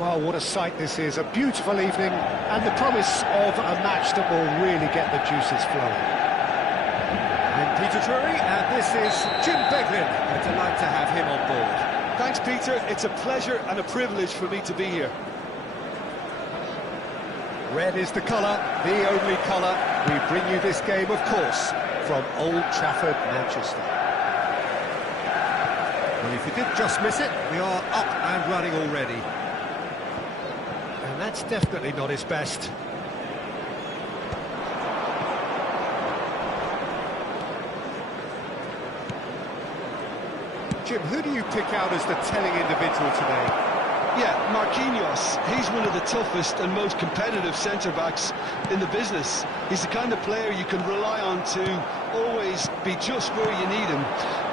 Well, what a sight this is. A beautiful evening and the promise of a match that will really get the juices flowing. I'm Peter Drury, and this is Jim Beglin. A delight to have him on board. Thanks, Peter. It's a pleasure and a privilege for me to be here. Red is the colour, the only colour. We bring you this game, of course, from Old Trafford, Manchester. Well, if you did just miss it, we are up and running already. And that's definitely not his best. Jim, who do you pick out as the telling individual today? Yeah, Marquinhos. He's one of the toughest and most competitive centre-backs in the business. He's the kind of player you can rely on to always be just where you need him,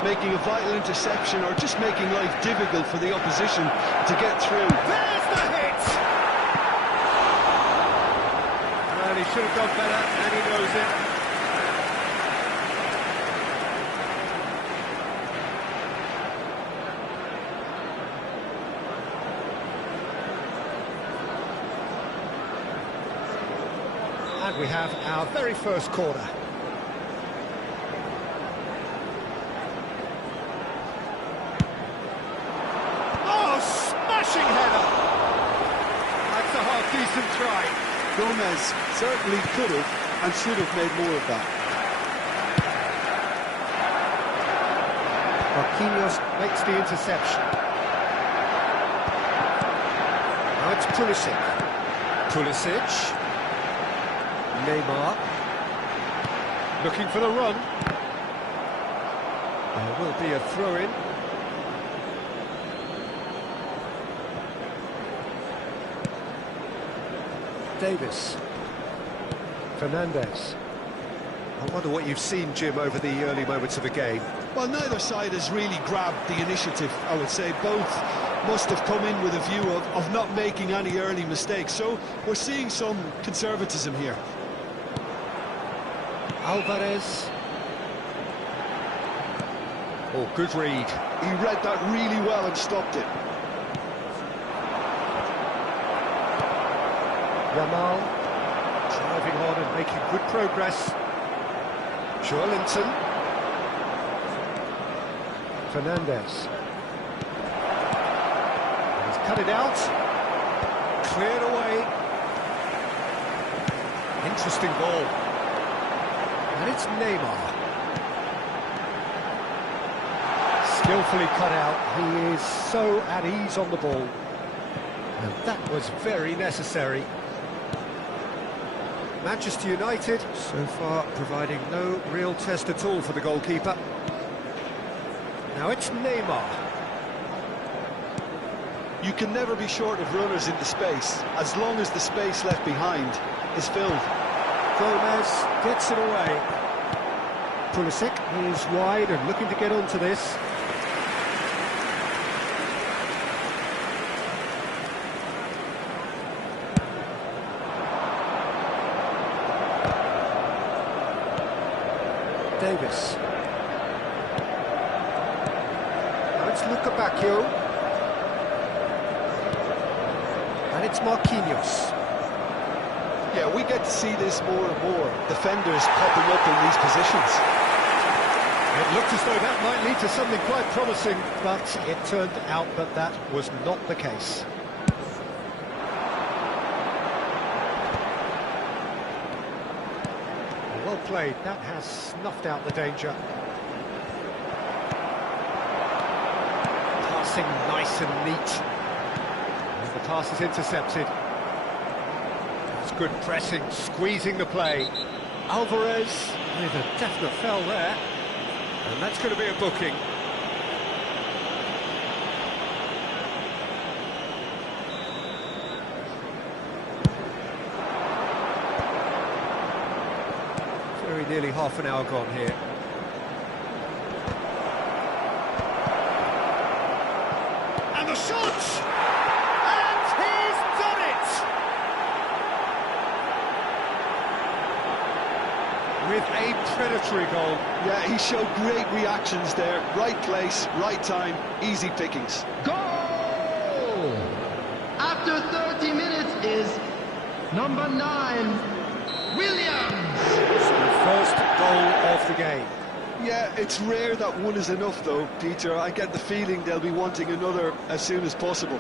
making a vital interception or just making life difficult for the opposition to get through. There's the hit! Well, he should have done better, and he knows it. And we have our very first corner. Oh, smashing header! That's a half-decent try. Gomez certainly could have and should have made more of that. Marquinhos makes the interception. Now it's Pulisic. Pulisic. Neymar. Looking for the run. There will be a throw-in. Davis. Fernandes. I wonder what you've seen, Jim, over the early moments of the game. Well, neither side has really grabbed the initiative, I would say. Both must have come in with a view of not making any early mistakes. So we're seeing some conservatism here. Alvarez. Oh, good read. He read that really well and stopped it. Yamal driving on and making good progress. Joelinton. Fernandes. He's cut it out. Cleared away. Interesting ball. And it's Neymar. Skillfully cut out. He is so at ease on the ball. And that was very necessary. Manchester United, so far, providing no real test at all for the goalkeeper. Now it's Neymar. You can never be short of runners in the space, as long as the space left behind is filled. Gomez gets it away. Pulisic is wide and looking to get onto this. Davis. Now it's Luka Bacchio. And it's Marquinhos. Yeah, we get to see this more and more. Defenders popping up in these positions. It looked as though that might lead to something quite promising, but it turned out that that was not the case. Well played, that has snuffed out the danger. Passing nice and neat. And the pass is intercepted. That's good pressing, squeezing the play. Alvarez with a definite foul there. And that's going to be a booking. Very nearly half an hour gone here. And the shot! And he's done it! With a predatory goal. Yeah, he showed great reactions there. Right place, right time, easy pickings. Goal! After after 30 minutes is number 9, Williams. It's the first goal of the game. Yeah, it's rare that one is enough though, Peter. I get the feeling they'll be wanting another as soon as possible.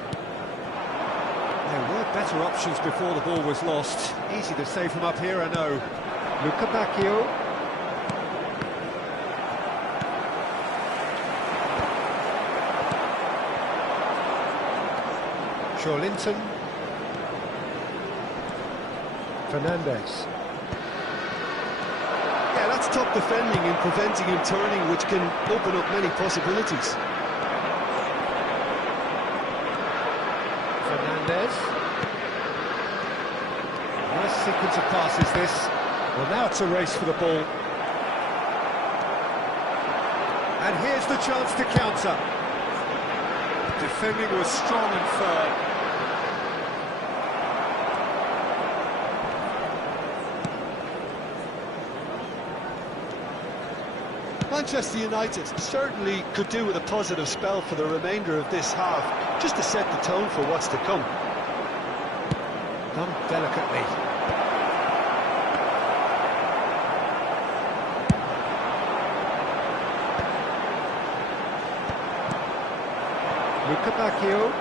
There were better options before the ball was lost. Easy to say from up here, I know. Luca Bacchio. Linton. Fernandez. Yeah, that's top defending and preventing him turning, which can open up many possibilities. Fernandez. Nice sequence of passes this. Well, now it's a race for the ball. And here's the chance to counter. Defending was strong and firm. Manchester United certainly could do with a positive spell for the remainder of this half, just to set the tone for what's to come. Done delicately. Luca Bacchio.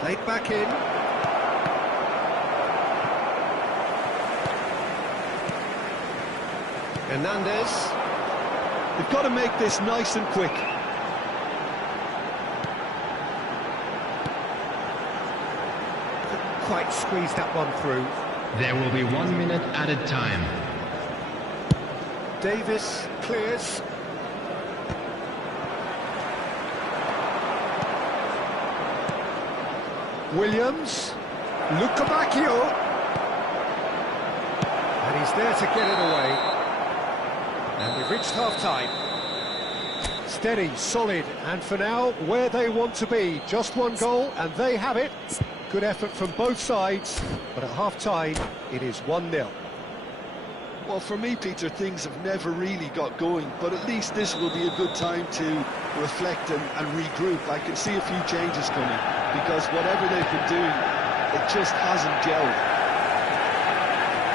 Played back in. Hernandez. They've got to make this nice and quick. Couldn't quite squeeze that one through. There will be 1 minute added time. Davis clears. Williams. Luca Bacchio. And he's there to get it away. And we've reached half-time. Steady, solid, and for now, where they want to be. Just one goal, and they have it. Good effort from both sides, but at half-time, it is 1-0. Well, for me, Peter, things have never really got going, but at least this will be a good time to reflect and regroup. I can see a few changes coming, because whatever they've been doing, it just hasn't gelled.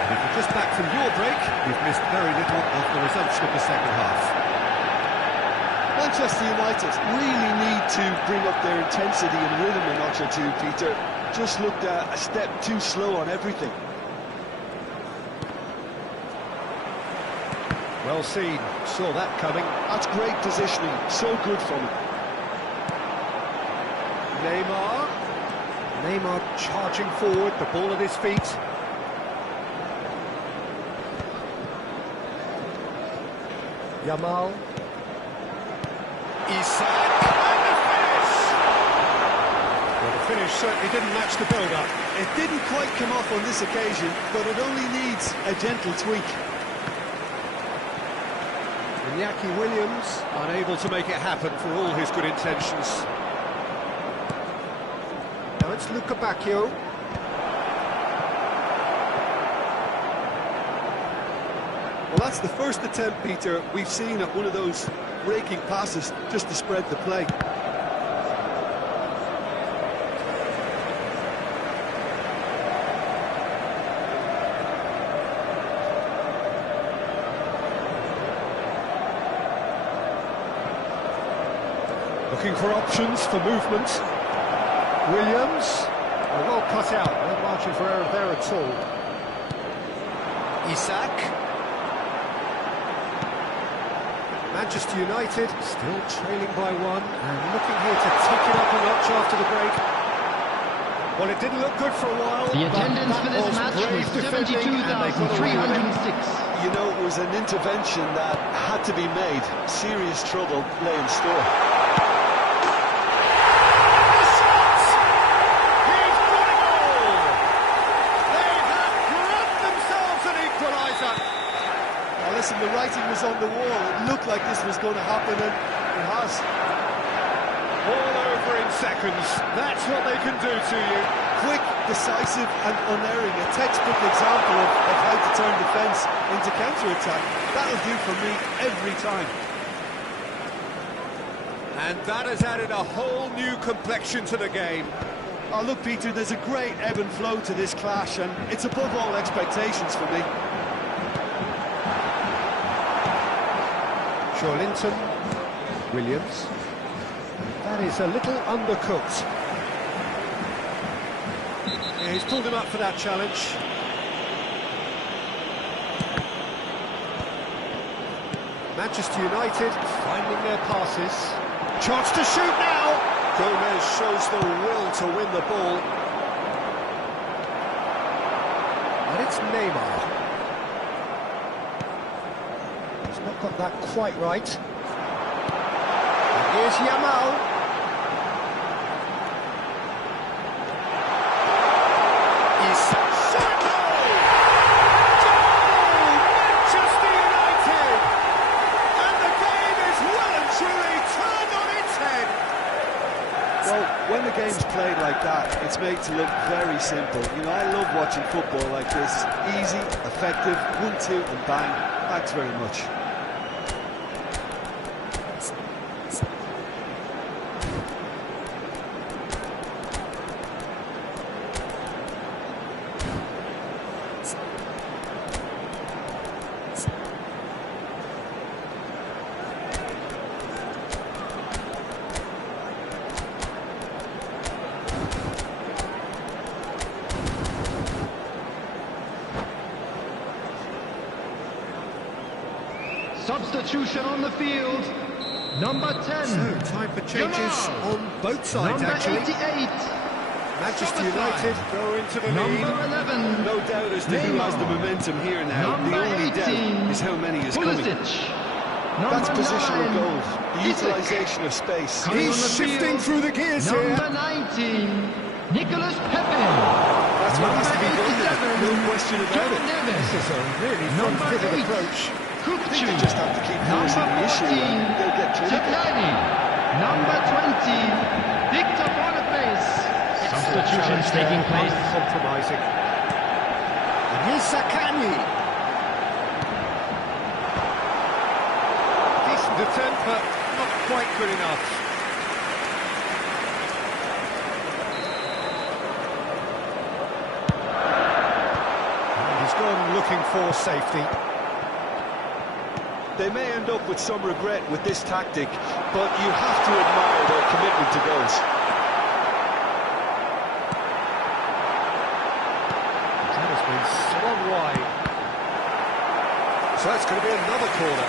If you're just back from your break, you've missed very little of the resumption of the second half. Manchester United really need to bring up their intensity and rhythm a notch or two, Peter. Just looked a step too slow on everything. Well seen, saw that coming. That's great positioning, so good from him. Neymar charging forward, the ball at his feet. Yamal. Isak. And the finish! Well, the finish certainly didn't match the build-up. It didn't quite come off on this occasion, but it only needs a gentle tweak. Iñaki Williams unable to make it happen for all his good intentions. Now it's Luca Bacchio. Well, that's the first attempt, Peter, we've seen at one of those raking passes just to spread the play. Looking for options for movement. Williams, well cut out, no margin for error there at all. Isak. Manchester United still trailing by 1 and looking here to take it up a notch after the break. Well, it didn't look good for a while. The attendance for this match was 72,306. You know, it was an intervention that had to be made. Serious trouble lay in store. Listen, the writing was on the wall. It looked like this was going to happen, and it has. All over in seconds. That's what they can do to you. Quick, decisive, and unerring. A textbook example of how to turn defence into counter-attack. That'll do for me every time. And that has added a whole new complexion to the game. Oh, look, Peter, there's a great ebb and flow to this clash, and it's above all expectations for me. Linton, Williams. That is a little undercooked. Yeah, he's pulled him up for that challenge. Manchester United finding their passes. Chance to shoot now! Gomez shows the will to win the ball. And it's Neymar. He's not got that quite right. And here's Yamal. He's shot goal! Goal! Manchester United! And the game is well and truly turned on its head. Well, when the game's played like that, it's made to look very simple. You know, I love watching football like this. Easy, effective, 1-2 and bang. Thanks very much. Substitution on the field. Number 10. So, time for changes Yamal. on both sides, Number actually. 88. Manchester United go into the lead. Number 11. No doubt as to who has the momentum here now. Number The only 18. doubt is how many is coming. Pulisic. That's Number positional 9. goals, the Isak. utilisation of space. Coming on the He's shifting field. through the gears Number here. 19. Nicholas Pepe. That's what has to be done there, 87. no question about it. Neves. This is a really Number front-footed 8. approach. Kukcu. They just have to keep forcing the issue and they'll get clinical. Sakani. Number 20. Victor Boniface. Substitutions taking place. Uncompromising. And here's Sakani. Decent attempt, but not quite good enough. And he's gone looking for safety. They may end up with some regret with this tactic, but you have to admire their commitment to goals. That has been swung wide. So that's going to be another corner.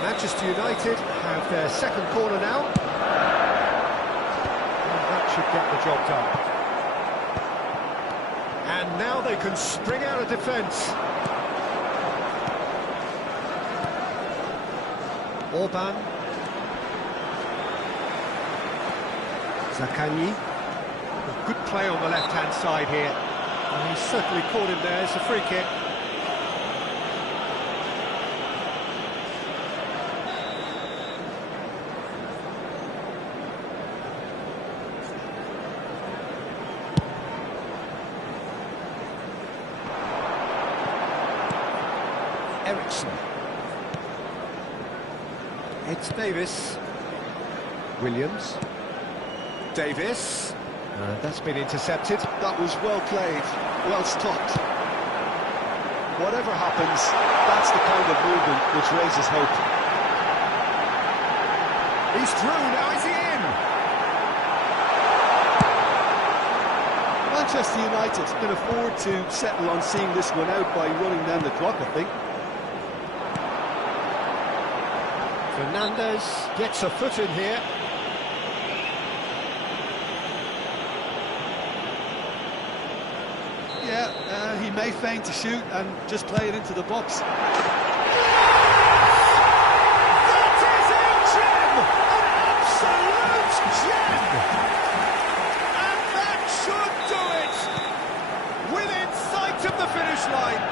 Manchester United have their second corner now. And that should get the job done. And now they can spring out of defence. Orban. Sakani. Good play on the left-hand side here. And he's certainly caught him there. It's a free kick. Ericsson. It's Davis. Williams. Davis. That's been intercepted. That was well played, well stopped. Whatever happens, that's the kind of movement which raises hope. He's through, now is he in? Manchester United can afford to settle on seeing this one out by running down the clock, I think. Fernandez gets a foot in here. Yeah, he may feign to shoot and just play it into the box. That is a gem! An absolute gem! And that should do it! Within sight of the finish line.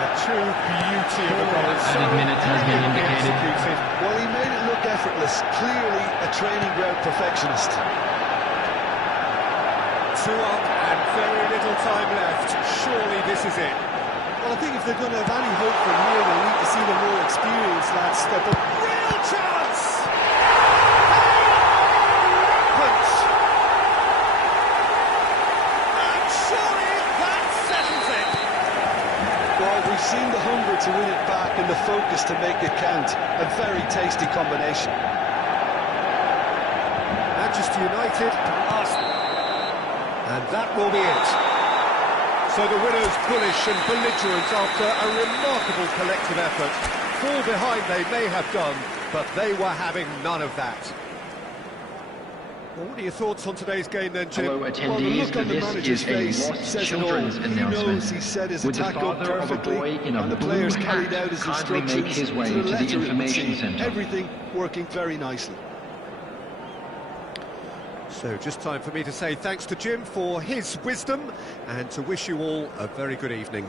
A true beauty of a goal. Added minute has been indicated. Executed. Well, he made it look effortless. Clearly a training ground perfectionist. 2 up and very little time left. Surely this is it. Well, I think if they're going to have any hope from here, they need to see the more experienced lads step up. Real chance! Hey! focus to make it count. A very tasty combination. Manchester United to Arsenal. And that will be it. So the winners bullish and belligerent after a remarkable collective effort. Fall behind they may have done, but they were having none of that. Well, what are your thoughts on today's game then, Jim? Hello, Well, the attendees. look on the manager's face says it all. He knows he set his attack up perfectly, and the players carried out his instructions to the letter, it would seem. Everything working very nicely. So just time for me to say thanks to Jim for his wisdom and to wish you all a very good evening.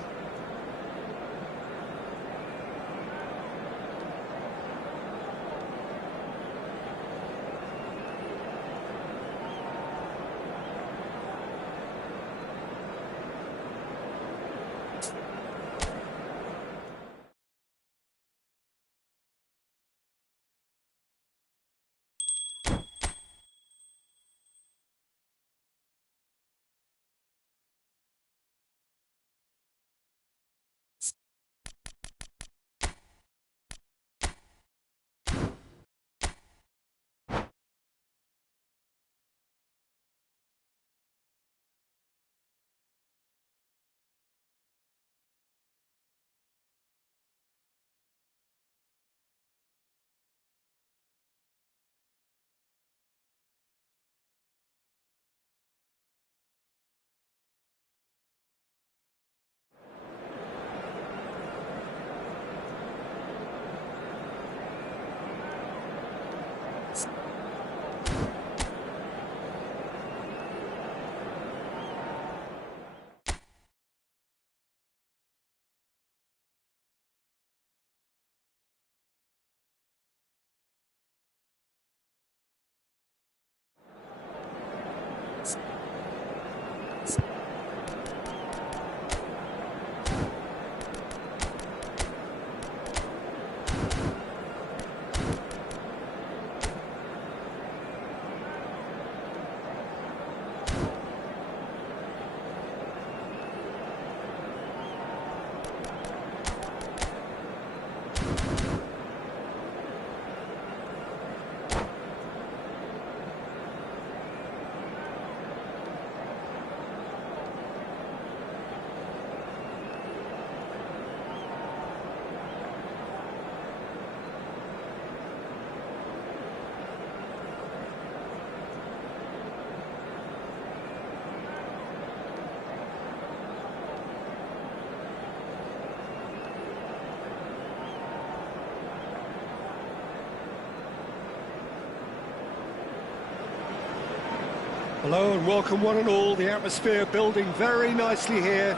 Hello and welcome one and all. The atmosphere building very nicely here.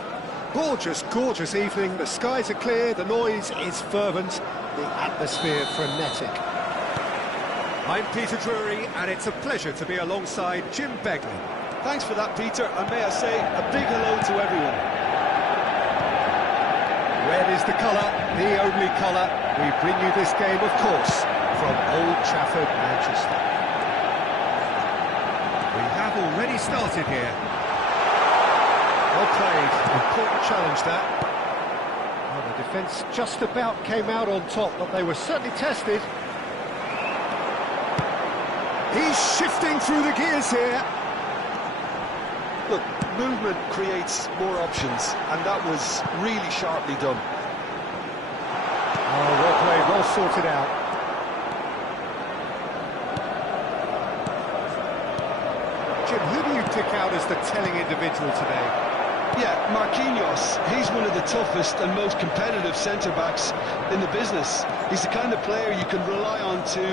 Gorgeous, gorgeous evening. The skies are clear, the noise is fervent, the atmosphere frenetic. I'm Peter Drury and it's a pleasure to be alongside Jim Begley. Thanks for that, Peter, and may I say a big hello to everyone. Red is the colour, the only colour. We bring you this game, of course, from Old Trafford, Manchester. We have already started here. Well played, important challenge that. Well, the defence just about came out on top, but they were certainly tested. He's shifting through the gears here. Look, movement creates more options, and that was really sharply done. Oh, well played, well sorted out. Jim, who do you pick out as the telling individual today? Yeah, Marquinhos, he's one of the toughest and most competitive centre-backs in the business. He's the kind of player you can rely on to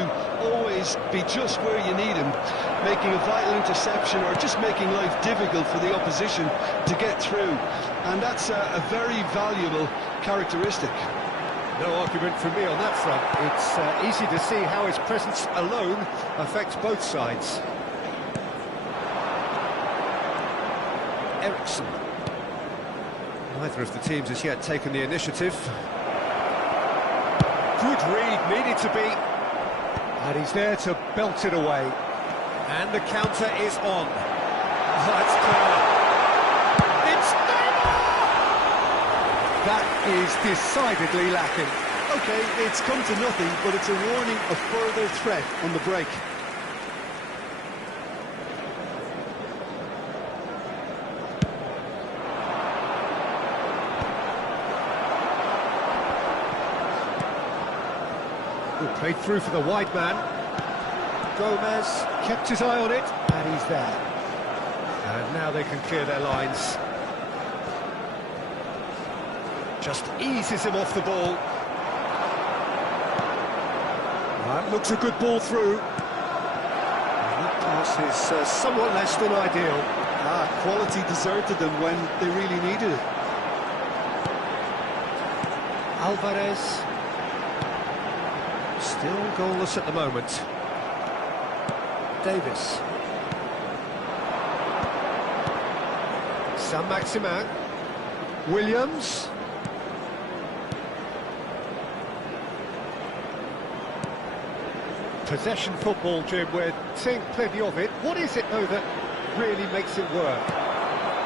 always be just where you need him, making a vital interception or just making life difficult for the opposition to get through. And that's a very valuable characteristic. No argument from me on that front. It's easy to see how his presence alone affects both sides. Ericsson. Neither of the teams has yet taken the initiative. Good read, needed to be. And he's there to belt it away. And the counter is on. Oh, that's clever. It's Neymar! That is decidedly lacking. OK, it's come to nothing, but it's a warning of further threat on the break. Played through for the wide man. Gomez kept his eye on it, and he's there. And now they can clear their lines. Just eases him off the ball. That looks a good ball through. And that pass is somewhat less than ideal. Quality deserted them when they really needed it. Alvarez. Still goalless at the moment. Davis. Saint-Maximin. Williams. Possession football, Jim, we're seeing plenty of it. What is it, though, that really makes it work?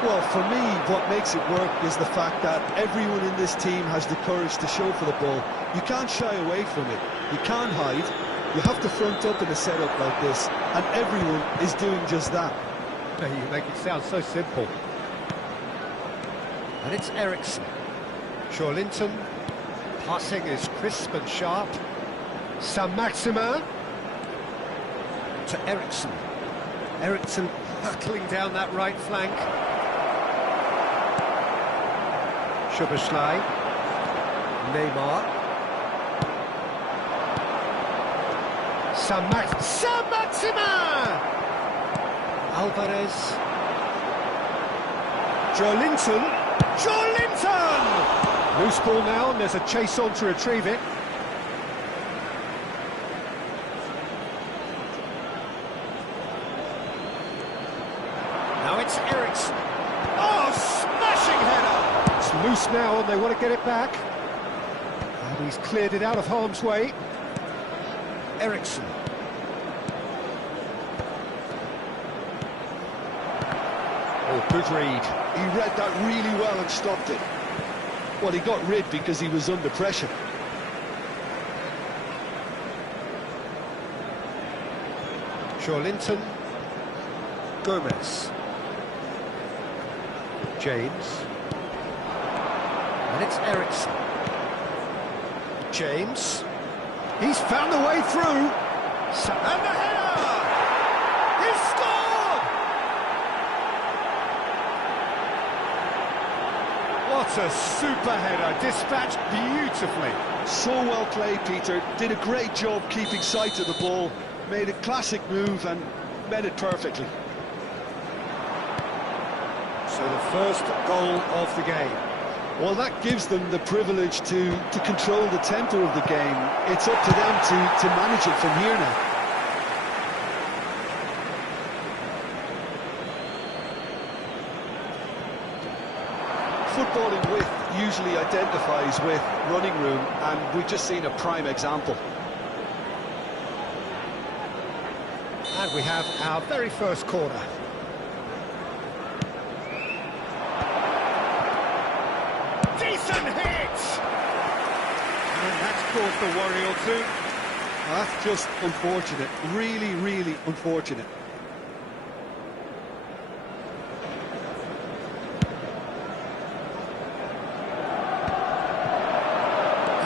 Well, for me, what makes it work is the fact that everyone in this team has the courage to show for the ball. You can't shy away from it. You can't hide. You have to front up in a setup like this, and everyone is doing just that. You make it sound so simple. And it's Eriksson. Linton. Passing is crisp and sharp. Saint-Maximin. To Eriksson. Eriksson hurtling down that right flank. Szoboszlai. Neymar. Saint-Maximin! Alvarez. Joelinton! Loose ball now, and there's a chase on to retrieve it. Now it's Eriksson. Oh, smashing header! It's loose now, and they want to get it back. And he's cleared it out of harm's way. Eriksson. Oh, good read. He read that really well and stopped it. Well, he got rid because he was under pressure. Linton. Gomez. James. And it's Eriksson. James. He's found a way through. And the header! He's scored! What a super header, dispatched beautifully. So well played, Peter. Did a great job keeping sight of the ball. Made a classic move and met it perfectly. So the first goal of the game. Well, that gives them the privilege to control the tempo of the game. It's up to them to manage it from here now. Footballing width usually identifies with running room, and we've just seen a prime example. And we have our very first corner. Decent hit! And that's caused a worry or two. That's just unfortunate. Really, really unfortunate.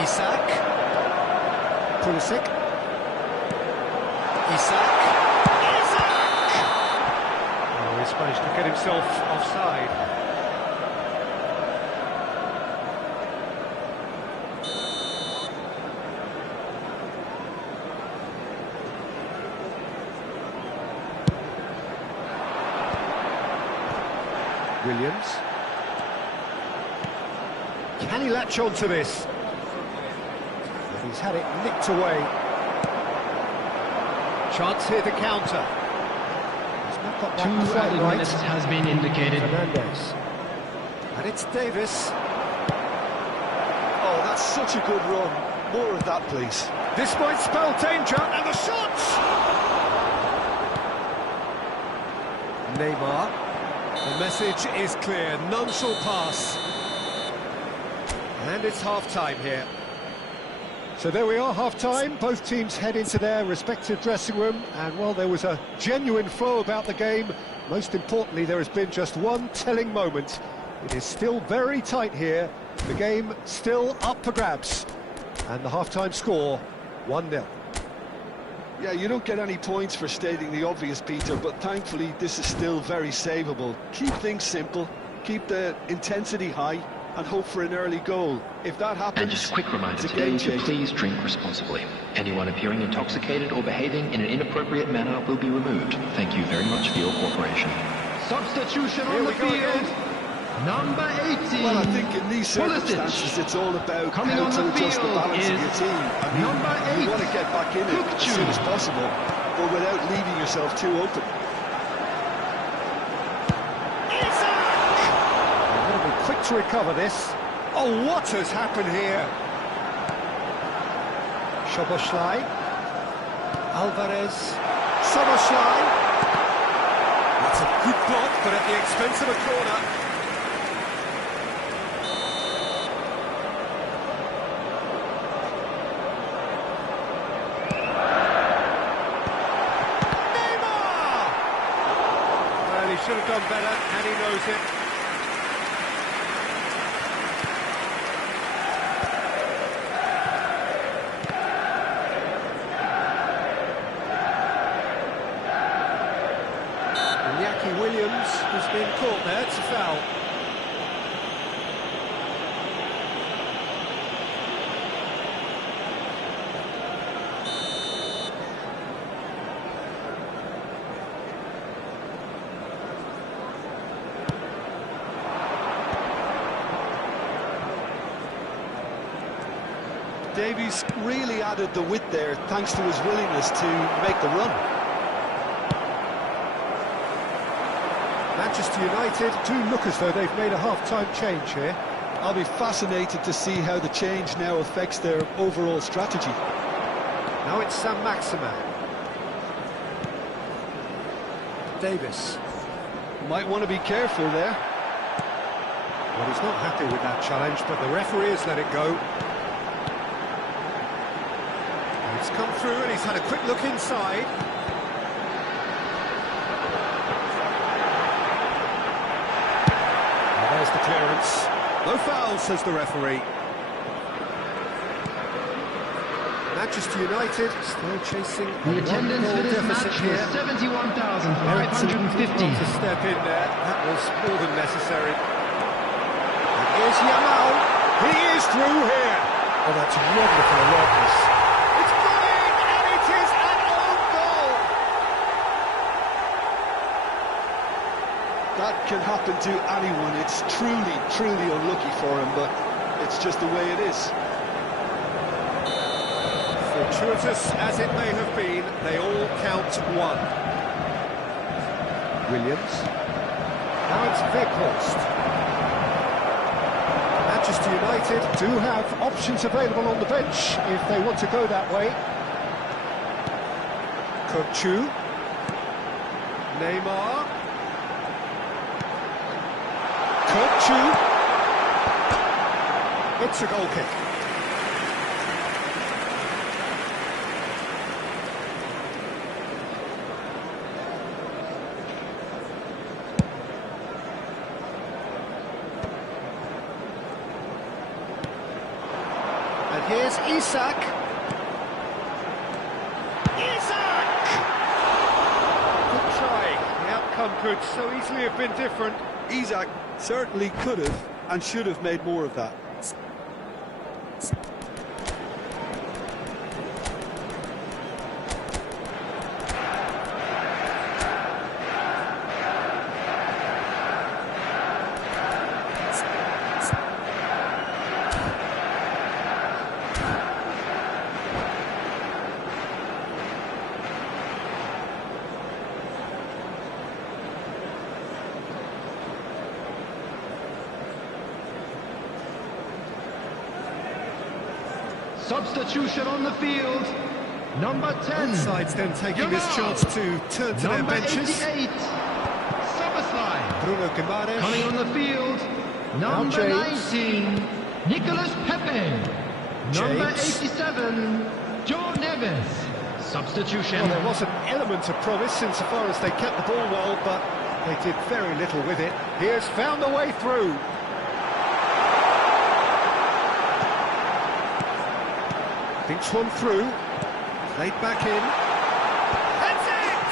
Isak. Pulisic. Isak. Oh, he's managed to get himself offside. Williams. Can he latch on to this? And he's had it nicked away. Chance here to counter. He's not got that Two added right. minutes has been indicated. Fernandez. And it's Davis. Oh, that's such a good run. More of that, please. This might spell danger, and the shot! Neymar. The message is clear, none shall pass. And it's half-time here. So there we are, half-time. Both teams head into their respective dressing room, and while there was a genuine flow about the game, most importantly, there has been just one telling moment. It is still very tight here. The game still up for grabs. And the half-time score, 1-0. Yeah, you don't get any points for stating the obvious, Peter, but thankfully this is still very savable. Keep things simple, keep the intensity high, and hope for an early goal. If that happens, and just a quick reminder today to please drink responsibly. Anyone appearing intoxicated or behaving in an inappropriate manner will be removed. Thank you very much for your cooperation. Substitution on the field. Number 18. Well, I think in these circumstances it's all about coming how on to the adjust the field balance of your team. I mean, number 8. you want to get back in it as soon as possible, but without leaving yourself too open. Quick to recover this. Oh, what has happened here? Szoboszlai. Alvarez. Szoboszlai. That's a good block, but at the expense of a corner. Neymar! Well, he should have done better, and he knows it. Williams has been caught there, it's a foul. Davies really added the width there thanks to his willingness to make the run. Manchester United do look as though they've made a half-time change here. I'll be fascinated to see how the change now affects their overall strategy. Now it's Saint-Maximin. Davis. Might want to be careful there. Well, he's not happy with that challenge, but the referee has let it go. It's come through and he's had a quick look inside. There's the clearance. No foul, says the referee. Manchester United still chasing The attendance for this match was 71,550. To step in there, that was more than necessary. And here's Yamal. He is through here. Oh, that's wonderful alertness. It's gone in, and it is an own goal. That can happen to anyone. It's truly, truly unlucky for him, but it's just the way it is. Fortuitous as it may have been, they all count one. Williams. Now it's Weghorst. Manchester United do have options available on the bench if they want to go that way. Kökçü. Neymar. Kökçü. It's a goal kick. And here's Isak. Isak! Good try. The outcome could so easily have been different. Isak certainly could have and should have made more of that. Substitution on the field. Number 10. Both sides then taking this chance to turn to their benches. 88. Szoboszlai. Bruno Guimaraes. Coming on the field. Number 19. Nicolas Pepe. Number James. 87, Joe Neves. Substitution. Well, there was an element of promise insofar as they kept the ball well, but they did very little with it. Here's found the way through. Thinks one through. Played back in. That's it!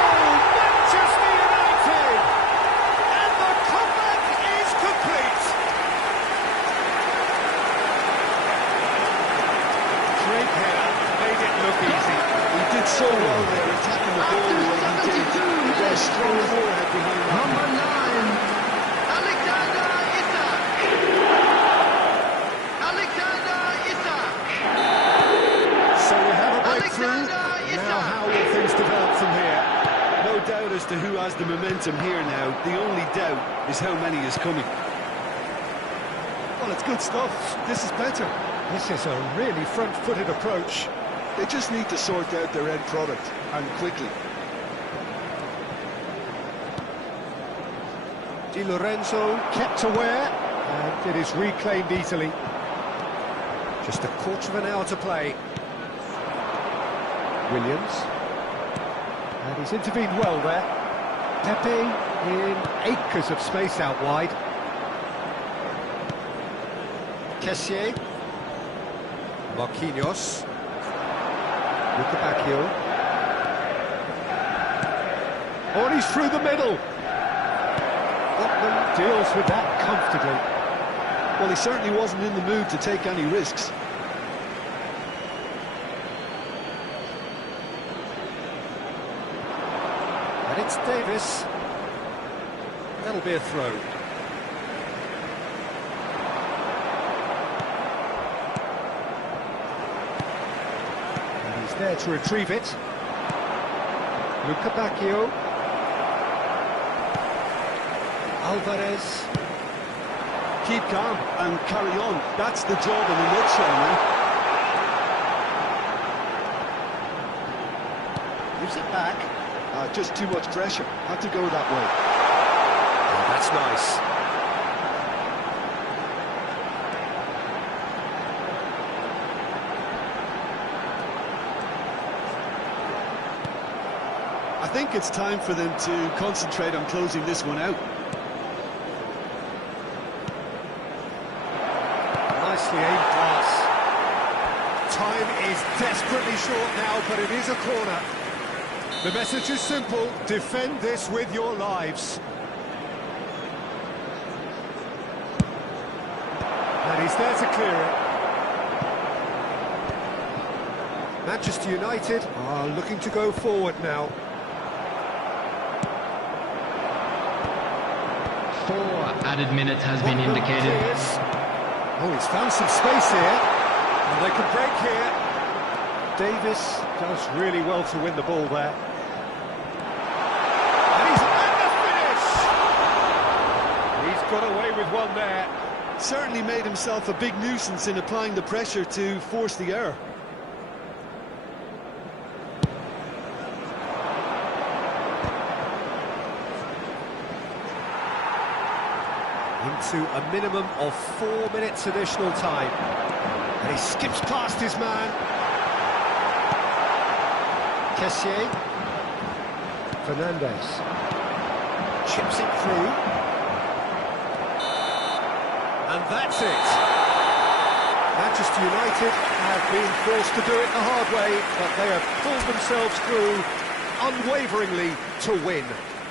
Oh, Manchester United! And the comeback is complete. Great header, made it look easy. He did so well there, attacking the ball the way he did. He got a strong forehead behind that. Number 9, Alexander Isak. Alexander Isak. So we have a breakthrough. Alexander Isak. Now how will things develop from here? No doubt as to who has the momentum here now. The only doubt is how many is coming. Well, it's good stuff. This is better. This is a really front-footed approach. They just need to sort out their end product, and quickly. Di Lorenzo kept aware, and it is reclaimed easily. Just a quarter of an hour to play. Williams. And he's intervened well there. Pepe in acres of space out wide. Kessié. Marquinhos. With the back heel. Oh, and he's through the middle. Otman deals with that comfortably. Well, he certainly wasn't in the mood to take any risks. And it's Davis. That'll be a throw. And he's there to retrieve it. Luca Bacchio. Alvarez. Keep calm and carry on. That's the job in a nutshell now. Gives it back. Just too much pressure. Had to go that way. Oh, that's nice. I think it's time for them to concentrate on closing this one out. Nicely aimed pass. Time is desperately short now, but it is a corner. The message is simple: defend this with your lives. And he's there to clear it. Manchester United are looking to go forward now. 4 added minutes has been indicated. Clears. Oh, he's found some space here. And they can break here. Davis does really well to win the ball there. And he's at the finish! He's got away with one there. Certainly made himself a big nuisance in applying the pressure to force the error. Into a minimum of 4 minutes additional time. And he skips past his man. Kessié. Fernandez. Chips it through. And that's it. Manchester United have been forced to do it the hard way, but they have pulled themselves through unwaveringly to win.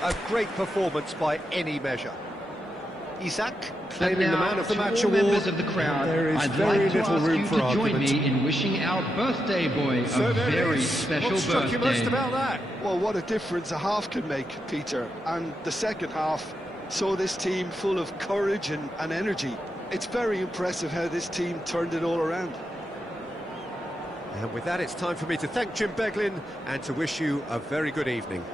A great performance by any measure. Isak claiming the man of the match award. Members of the crowd, There is I'd very like to little ask room you for to argument. join me in wishing our birthday boy So a there very is. special What struck you most birthday. about that? Well, what a difference a half can make, Peter. And the second half saw this team full of courage and energy. It's very impressive how this team turned it all around. And with that, it's time for me to thank Jim Beglin and to wish you a very good evening.